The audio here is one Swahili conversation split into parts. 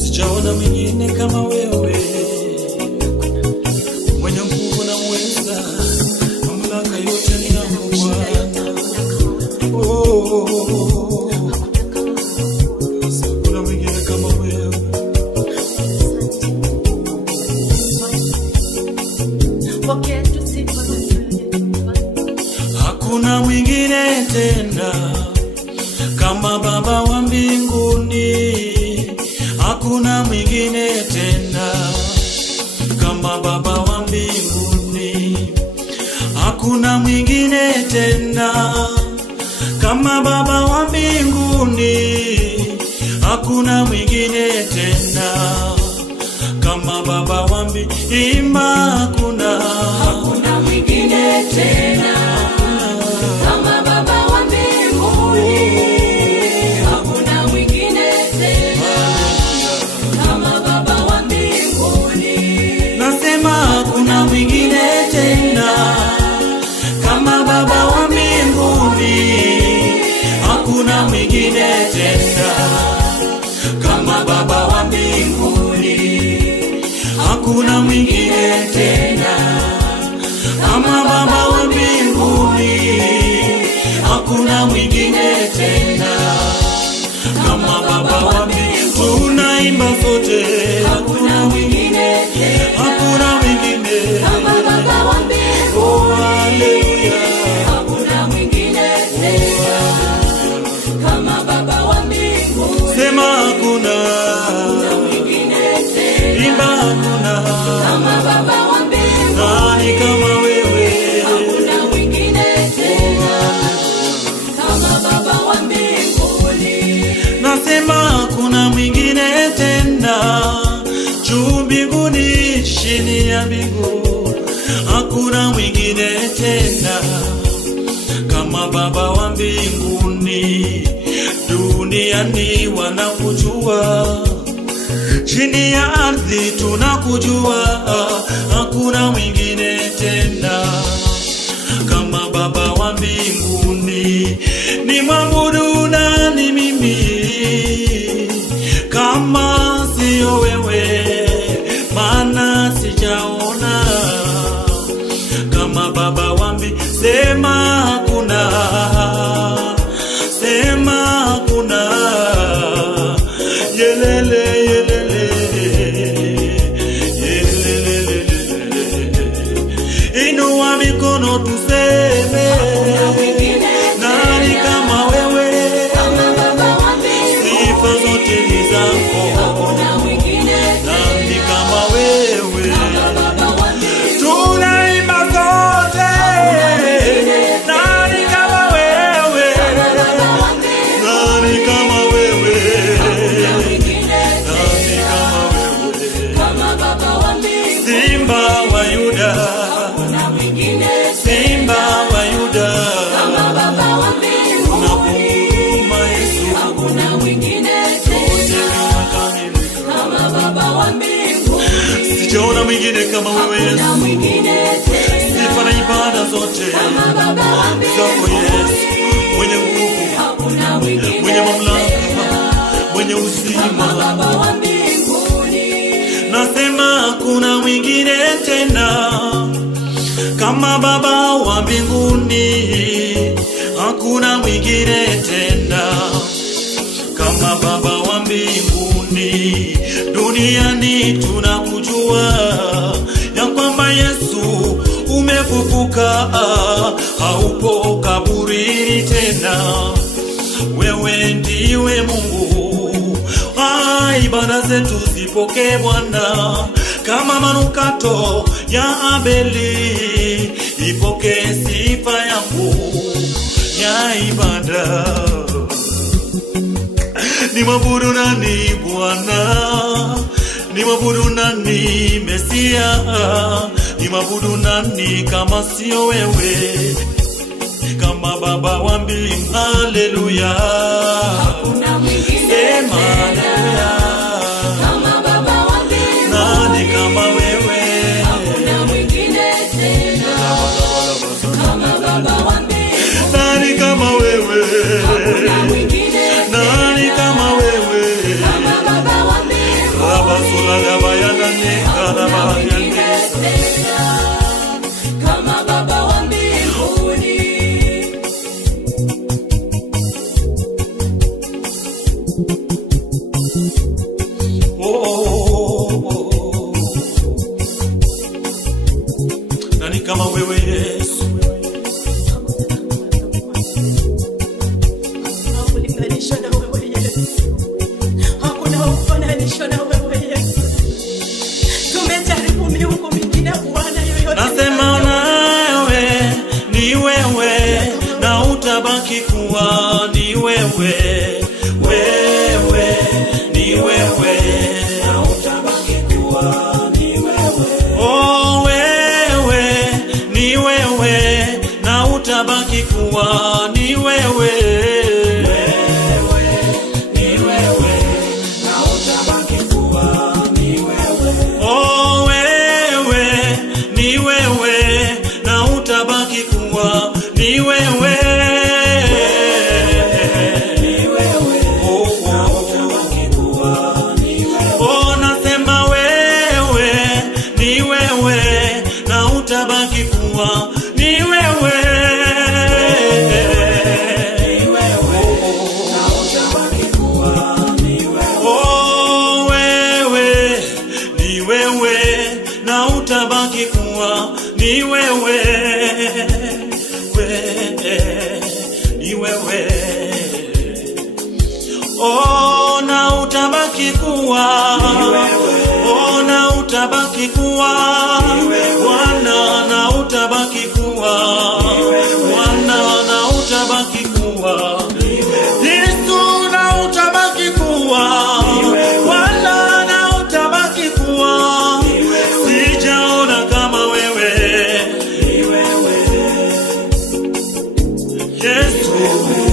Sijaona mwingine kama wewe, mwenye nguvu na uweza, mamlaka yote ni yako Bwana. Sijaona mwingine kama wewe. Hakuna mwingine tena kama Baba wa mbinguni. Hakuna mwingine tena kama Baba wa mbinguni. Hakuna mwingine tena kama Baba wa mbinguni. Hakuna mwingine tena kama Baba wa mbinguni. Hakuna mwingine tena kama Baba wa mbinguni. Hakuna mwingine tena kama Baba wa mbinguni. Nasema hakuna mwingine tena kama Baba wa mbinguni. Hakuna mwingine tena kama Baba wa mbinguni. Hakuna mwingine tena kama Baba wa mbinguni. Hakuna mwingine tena kama Baba wa mbinguni. Tunaimba sote, Hakuna mwingine tena hakuna mwingine kama Baba wa mbinguni. Hakuna mwingine tena kama Baba wa mbinguni. Sema hakuna, Mwingine tena imba hakuna, kama Baba wa mbinguni. nani kama wewe? Hakuna mwingine tena kama Baba wa mbinguni. Nasema hakuna mwingine tena juu mbinguni, chini ya mbingu. Hakuna mwingine tena kama Baba wa mbinguni. Duniani wanakujua, chini ya ardhi tunakujua. Hakuna mwingine tena kama Baba wa mbinguni. Ni mwabudu nani mimi kama sio wewe? Maana sijaona kama Baba wa mbinguni. Sema hakuna, sema hakuna. Yelele yelele yelele. Inua mikono tuseme, nani kama wewe? Kama Baba wa mbinguni. Sifa zote ni zako, Hakuna mwingine nani kama wewe? kama Baba wa mbinguni. Tunaimba sote, nani kama wewe? Baba wa mbinguni. Nani kama wewe? Hakuna mwingine Nani kama wewe? kama Baba wa mbinguni. Simba wa Yuda, Hakuna mwingine Simba wa Yuda, kama Baba wa mbinguni. unapohuruma Yesu, Hakuna mwingine tena kama Baba wa mbinguni. sijaona mwingine kama wewe Yesu. Hakuna mwingine tena Sifa na ibada zote kama Baba wa zako Yesu, mbinguni. mwenye nguvu, Hakuna mwingine mwenye mamlaka, tena mwenye kama uzima. Baba wa mbinguni. Nasema hakuna mwingine tena kama Baba wa mbinguni. Hakuna mwingine tena kama Baba wa mbinguni. Duniani tunakujua ya kwamba Yesu umefufuka, haupo kaburini tena. Wewe ndiwe Mungu. Ibada zetu zipokee Bwana kama manukato ya Abeli. Ipokee sifa yangu ya ibada. Ni mwabudu nani Bwana? Ni mwabudu nani Mesia? Ni mwabudu nani kama sio wewe? Kama Baba wa mbinguni. Haleluya. Hakuna mwingine Sema tena haleluya. kama Baba wa mbinguni. Nani kama wewe? Hakuna mwingine tena kama Baba wa mbinguni. Nani kama utabaki kuwa ni wewe, wewe ni wewe, na utabaki kuwa ni wewe. oh wewe ni wewe, na utabaki kuwa ni wewe, Wewe ni wewe, na utabaki kuwa ni wewe. oh wewe ni wewe, na utabaki kuwa ni wewe. Utabaki kuwa ni wewe, ni wewe, na utabaki kuwa ni wewe. oh wewe ni wewe, na utabaki kuwa ni wewe, ni wewe, oh na utabaki kuwa ni wewe, oh na utabaki kuwa Bwana, na utabaki kuwa Bwana, na utabaki kuwa Yesu, na utabaki kuwa Bwana, na utabaki kuwa sijaona kama wewe Yesu,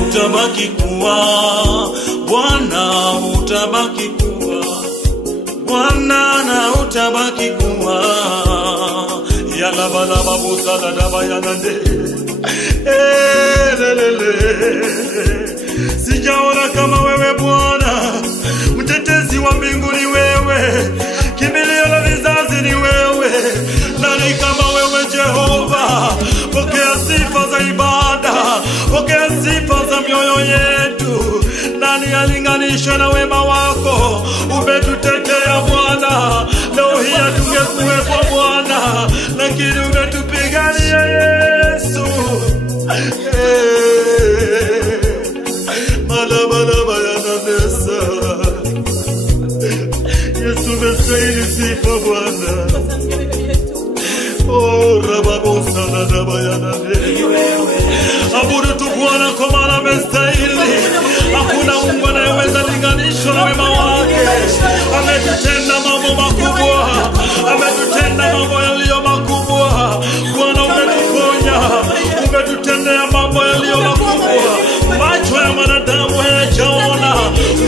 utabaki kuwa Bwana, utabaki kuwa Bwana, na utabaki kuwa yala bala babusa la daba yanande lelele. Sijaona kama wewe Bwana, mtetezi wa mbinguni wewe, kimbilio la vizazi ni wewe, nani kama wewe Jehova? Pokea sifa za ibada, pokea sifa za mioyo yetu. Nani alinganisha na wema wako? Umetutetea Bwana, leo hii hatungekuwepo Bwana, lakini umetupigania Yesu. Malabala yana mesa Yesu, umestahili sifa Bwana. Oh rababosa na daba yana abudu tu Bwana, kwa maana umestahili. Hakuna Mungu anayeweza linganishwa na wema wake. Ametutenda mambo makubwa, ametutenda mambo yaliyo makubwa. Bwana, umetuponya, umetutendea mambo yaliyo makubwa. Macho ya mwanadamu hayajaona,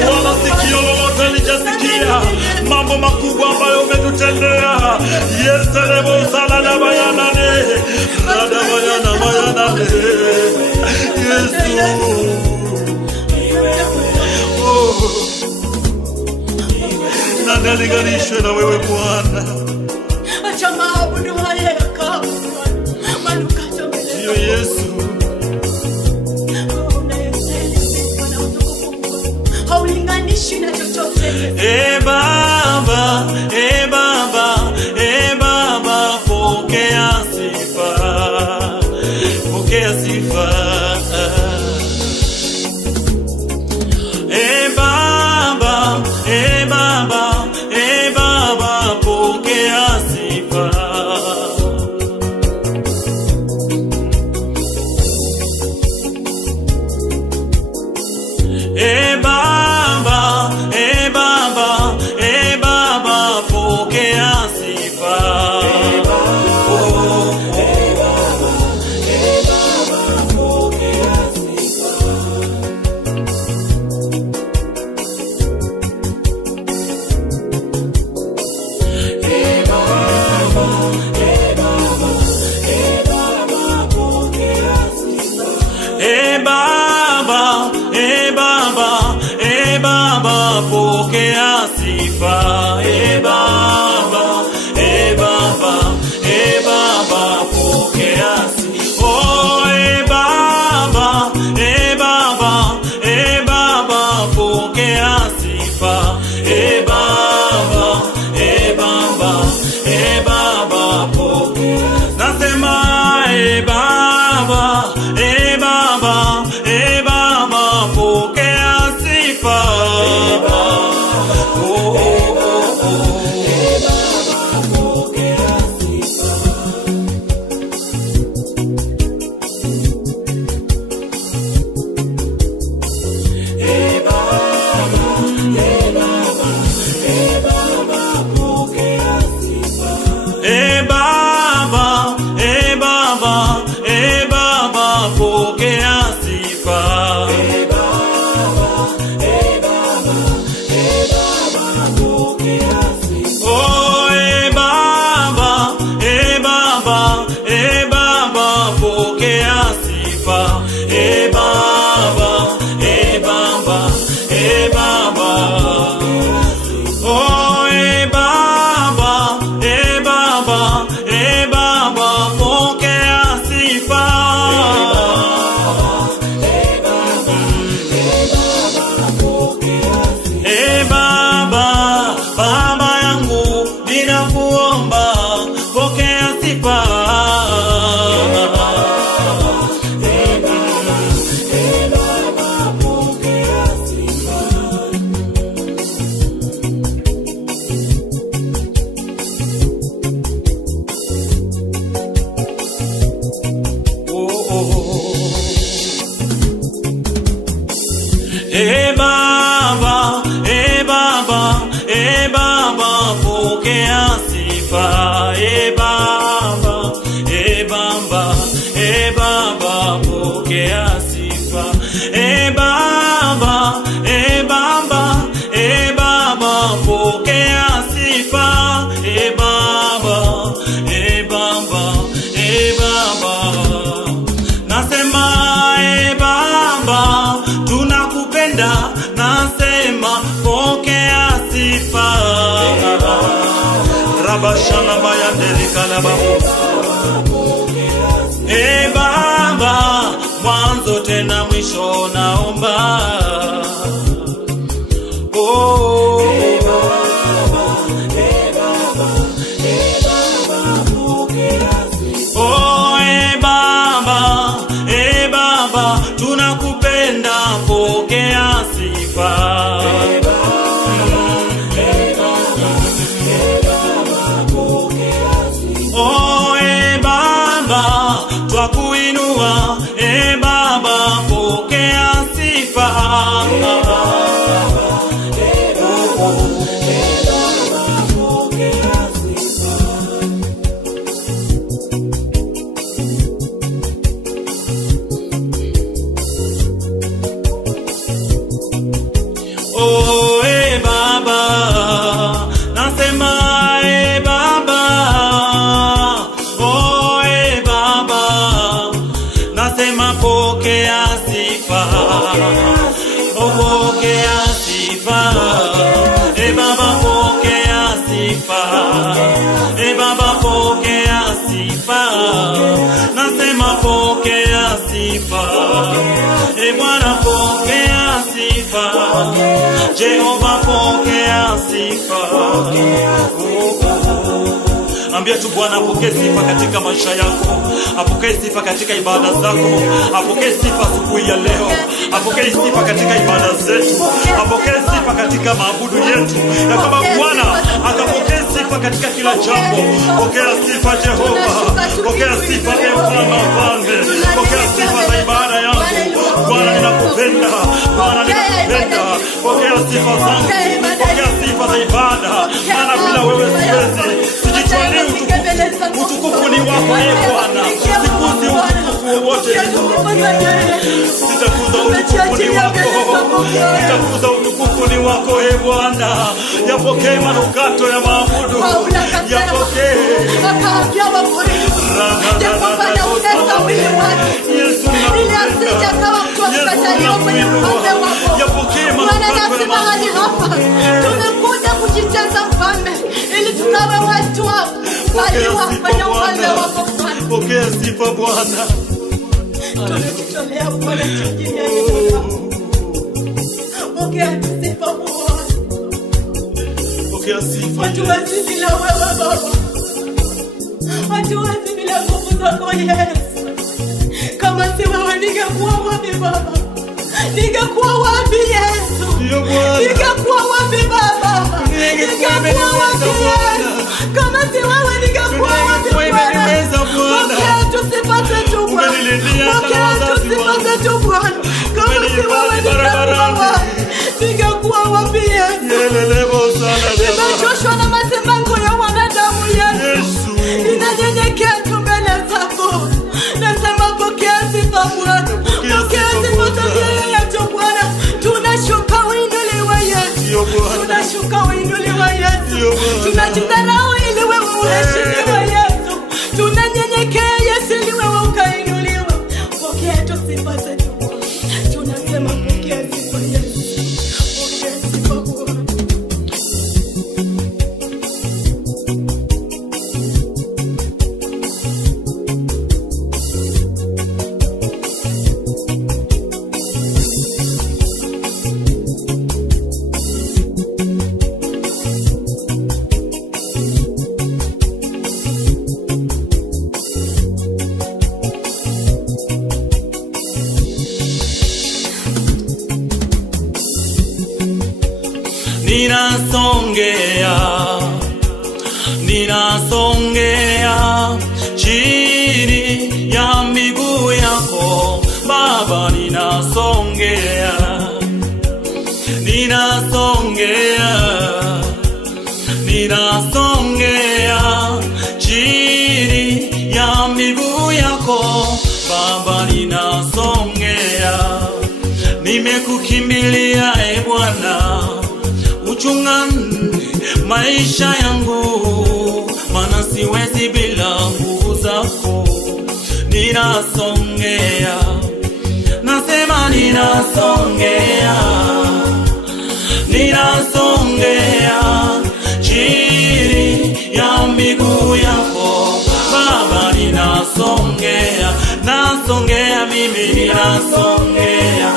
wala sikio lolote halijasikia mambo makubwa ambayo umetutendea. Yesu lebo sala na bayanane, rada bayana bayanane. Yesu, nani alinganishwe na wewe Bwana? Acha maabudu haya yakawa manukato mbele Ndiyo Yesu, haulinganishi na chochote. Baba, Baba, Baba, pokea sifa, pokea sifa. Baba, Baba, Baba, pokea sifa. Baba, Baba, Baba, pokea sifa. Baba, Baba, Baba, pokea sifa. Baba, Baba, Baba, pokea sifa. Oh, Baba, Baba, Baba, pokea sifa. Baba, Baba, Baba, pokea. Nasema Baba, Baba, Baba, Baba, Baba, Baba. Oh, Baba, Baba, Baba, pokea sifa. Baba, Baba yangu ninakuomba, pokea sifa. Baba, Baba, Baba, pokea sifa. Baba, Baba, Baba, pokea sifa. Baba, Baba, Baba, pokea sifa. Baba, Baba, Baba, nasema Baba, tunakupenda, nasema pokea sifa. Rabashana mayandelika na babu. Baba, mwanzo tena mwisho naomba. Oh, Baba, Baba, tunakupenda, pokea sifa. Oh, Baba, twakuinua. Baba, pokea sifa. Oh, Baba, nasema Baba. Oh, Baba, nasema pokea sifa. Oh, pokea sifa. Baba, pokea sifa. Baba, pokea sifa. Nasema pokea sifa. Bwana, pokea sifa. Jehova, pokea sifa. Ambia tu Bwana apokee sifa katika maisha yako. Apokee sifa katika ibada zako. Apokee sifa asubuhi ya leo. Apokee sifa katika ibada zetu. Apokee sifa katika maabudu yetu. Na kama Bwana akapokea sifa katika kila jambo. Pokea sifa Jehova. Pokea sifa Bwana Mfalme. Pokea sifa za ibada yangu. Bwana ninakupenda. Bwana ninakupenda. Pokea sifa zangu. Pokea sifa za ibada. Maana bila wewe siwezi. Sijitwali utukufu ni wako Bwana. Sikuzi utukufu wote. Sitakuza utukufu ni wako. Sitakuza utukufu ni wako Bwana. Yapokee manukato ya maabudu. Yapokee. Yesu tumekuja kujijaza mfalme ili tukawe watu wako. Pokea sifa Bwana. Tunakutolea Bwana chini ya pokea sifa Bwana. Pokea sifa. Watu wazi bila wewe Baba. Watu wazi bila nguvu zako Yesu. Kama si wewe ningekuwa wapi Baba? Ningekuwa wapi Yesu? Ningekuwa wapi Baba? Ningekuwa wapi Yesu? Kama si wewe ningekuwa wapi Bwana? Pokea tusipate tu Bwana. Pokea tusipate tu Bwana. Kama si wewe ningekuwa wapi? Ningekuwa wapi Yesu? Nimechoshwa na masemango ya wanadamu Yesu. Ninanyenyekea tu mbele zako. Nasema pokea sifa Bwana. Pokea sifa yetu Bwana. Tunashuka uinuliwe Yesu. Tunashuka uinuliwe Yesu. Tunajidharau ili wewe uheshimiwe Yesu. Tunanyenyekea Yesu ili wewe ukainuliwe. Pokea tu sifa zetu. Ninasongea chini ya miguu yako Baba, ninasongea chini ya miguu yako Baba, ninasongea. Nimekukimbilia Bwana, uchungani maisha yangu, maana siwezi bila nguvu zako. Ninasongea, nasema ninasongea chini ya miguu yako Baba, ninasongea mimi, ninasongea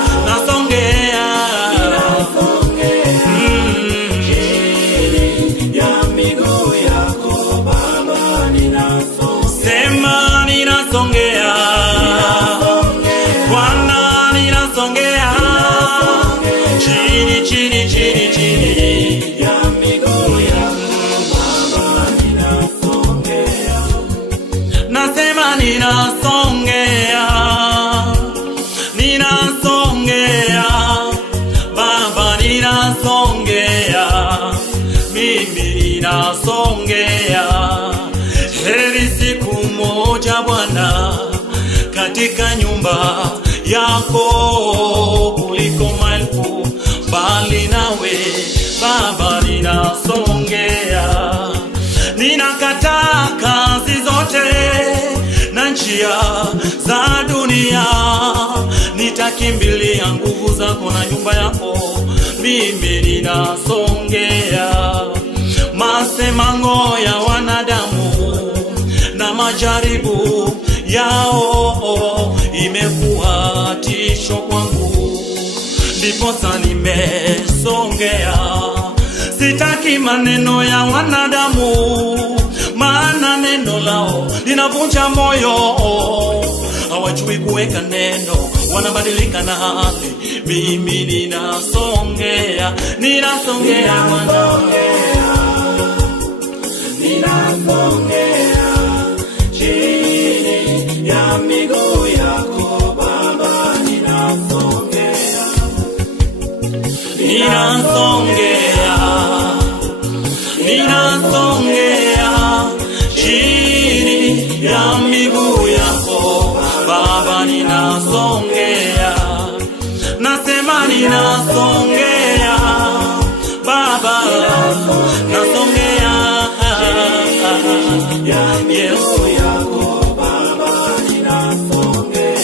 chini ya miguu yako Baba, ninasongea. Sema ninasongea Bwana, ninasongea chini ya miguu yako Baba, ninasongea. Nasema ninasongea Baba, ninasongea mimi, ninasongea. Heri siku moja Bwana katika nyumba yako kuliko maelfu mbali nawe Baba, ninasongea. Ninakataa kazi zote na njia za dunia, nitakimbilia nguvu zako na nyumba yako. Mimi ninasongea. Masemango ya wanadamu na majaribu yao imekuwa tisho kwangu, ndiposa nimesongea. Sitaki maneno ya wanadamu, maana neno lao linavunja moyo. Hawajui kuweka neno, wanabadilika na hali. Mimi ninasongea chini ya miguu yako Baba, ninasongea chini ya miguu yako Baba, ninasongea. Nasema ninasongea Baba, nasongea Yesu yako Baba, ninasongea.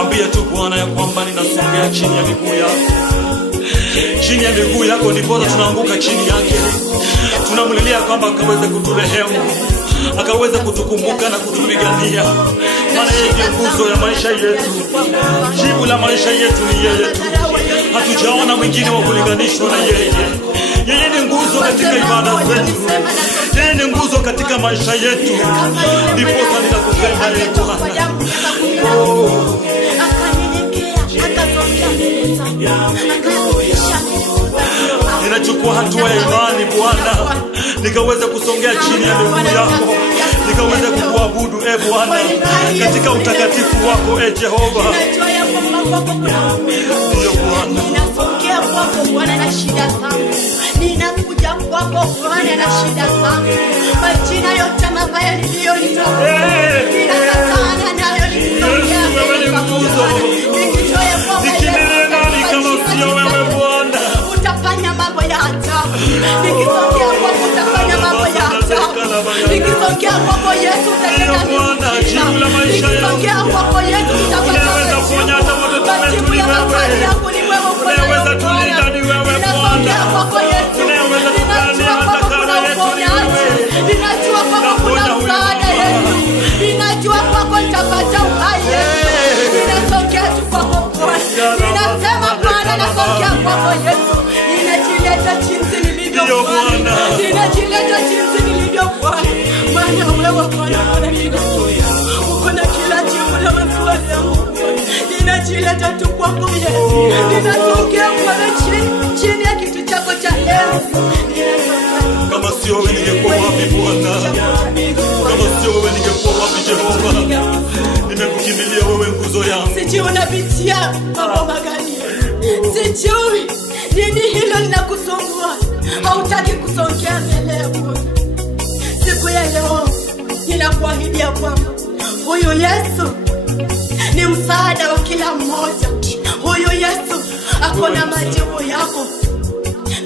Ambia tu Bwana ya kwamba ninasongea chini ya miguu yako. Chini ya miguu yako ndipo tunaanguka chini yake. Tunamlilia kwamba akaweze kuturehemu, akaweze kutukumbuka na kutupigania, maana yeye ndiye nguzo ya maisha yetu. Jibu la maisha yetu ni yeye tu. Hatujaona mwingine wa kulinganishwa na yeye. Yeye ni nguzo katika ibada zetu, yeye ni nguzo katika maisha yetu. Ndipo ninakupenda yeye Bwana. Ninachukua hatua ya imani Bwana, nikaweza kusongea chini ya miguu yako, nikaweza kukuabudu Bwana katika utakatifu wako Jehova. Ndio Bwana, ninasongea kwako Bwana na shida zangu, ninakuja kwako Bwana na shida zangu. Majina yote mabaya niliyoitoa ninakatana nayo, nikisongea utafanya mambo ya ajabu. Nikisongea kwako utafanya mambo ya ajabu. Nikisongea kwako Yesu utatenda miujiza. Nikisongea kwako Yesu utafanya majibu ya maswali yangu. Ni wewe unaweza tulinda, ni wewe Bwana. Kwako Yesu ninajua kwako kuna uponyaji, ninajua kwako kuna msaada Yesu, ninajua kwako utapata uhai. Ninasongea tu kwako Bwana. Ninasema Bwana nasongea kwako Yesu. Ninajileta jinsi nilivyo Bwana. Ninajileta jinsi nilivyo Bwana. Maana wewe Bwana uko na kila jibu la maswali yangu. Ninajileta tu kwako Yesu. Ninasongea Bwana chini ya kitu chako cha enzi. Kama sio wewe ningekuwa wapi Bwana? Kama sio wewe ningekuwa wapi Jehova? Nimekukimbilia wewe nguzo yangu. Sijui unapitia mambo magani. Sijui nini hilo linakusumbua. Hautaki kusongea mbele ya Bwana. Siku ya leo ninakuahidia kwamba huyu Yesu ni msaada wa kila mmoja. Huyu Yesu akona majibu yako.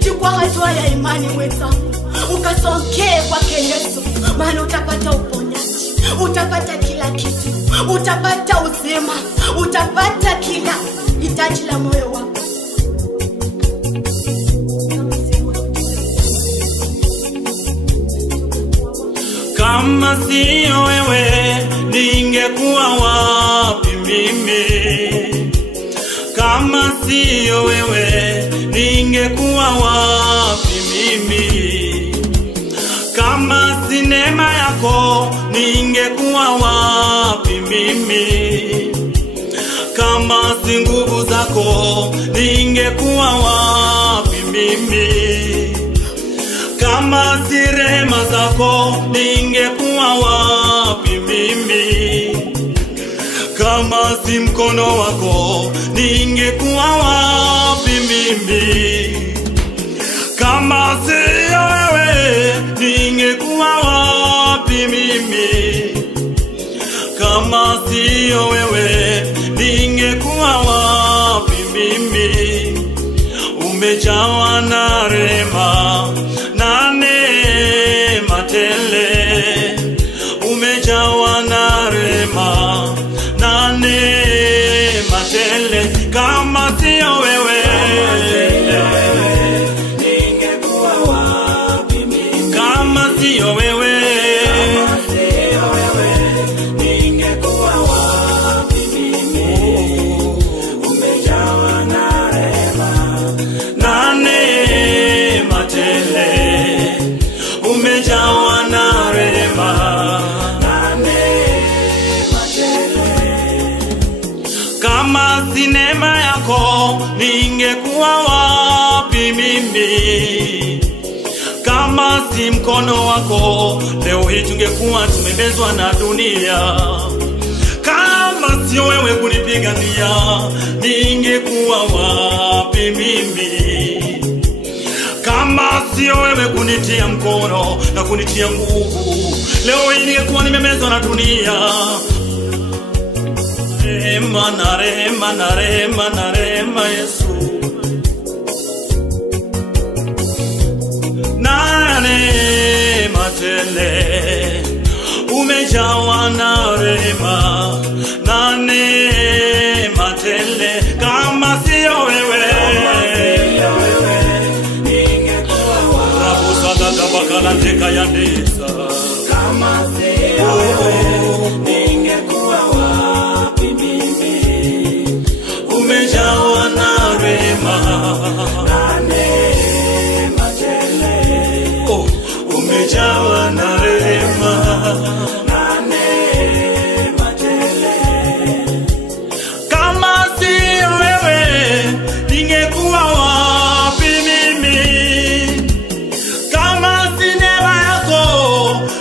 Chukua hatua ya imani mwenzangu, ukasongee kwake Yesu, maana utapata uponyaji, utapata kila kitu, utapata uzima, utapata kila hitaji la moyo wako. Kama sio wewe ningekuwa wapi mimi? Kama sio wewe ningekuwa wapi mimi? Kama si neema yako ningekuwa wapi mimi? Kama si nguvu zako ningekuwa wapi mimi? Kama si rehema zako ningekuwa wapi mimi? Kama si mkono wako ningekuwa wapi mimi? Kama si wewe ningekuwa wapi mimi? Kama si wewe ningekuwa wapi mimi? Umejawa na rehema na neema tele. Umejawa na rehema na neema tele. Kama sio wewe ningekuwa wapi mimi? Kama sio wewe ningekuwa wapi mimi? Umejawa na rehema na neema tele. Umejawa na rehema na neema tele. Kama si neema yako ningekuwa wapi mimi? Kama si mkono wako leo hii tungekuwa tumebezwa na dunia. Kama sio wewe kunipigania ningekuwa wapi mimi? Kama sio wewe kunitia mkono na kunitia nguvu leo hii ningekuwa nimemezwa na dunia. Rehema na rehema na rehema na rehema Yesu na neema tele. Umejawa na rehema na neema tele. Kama sio wewe ningekuwa wapi? Rabu bakala teka ya ndisa. Kama sio wewe ningekuwa wapi mimi? Umejawa na rehema na neema tele. Oh, umejawa na rehema na neema tele. Kama sio wewe ningekuwa wapi mimi? Kama si neema yako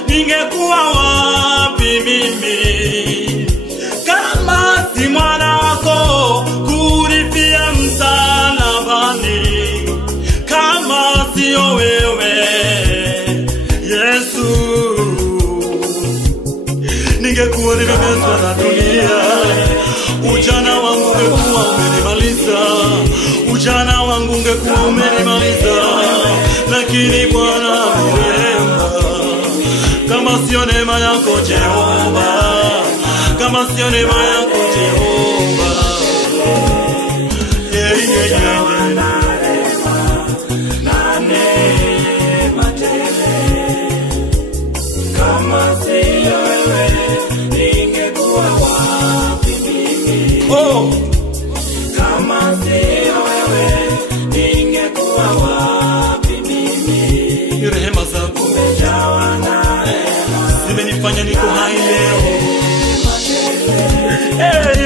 ningekuwa wapi mimi? Kama si mwana wako kulifia msalabani. Kama sio wewe Yesu ningekuwa nimemezwa na dunia. Ujana wangu ungekuwa umenimaliza, ujana wangu ungekuwa umenimaliza. Lakini Bwana rehema, kama sio neema yako Jehova, kama sio neema yako Jehova, kama sio wewe ningekuwa wapi mimi? Oh, Kama sio wewe, ningekuwa wapi mimi? ni rehema zako Umejawa na rehema, zimenifanya niko hai leo. matele. Hey,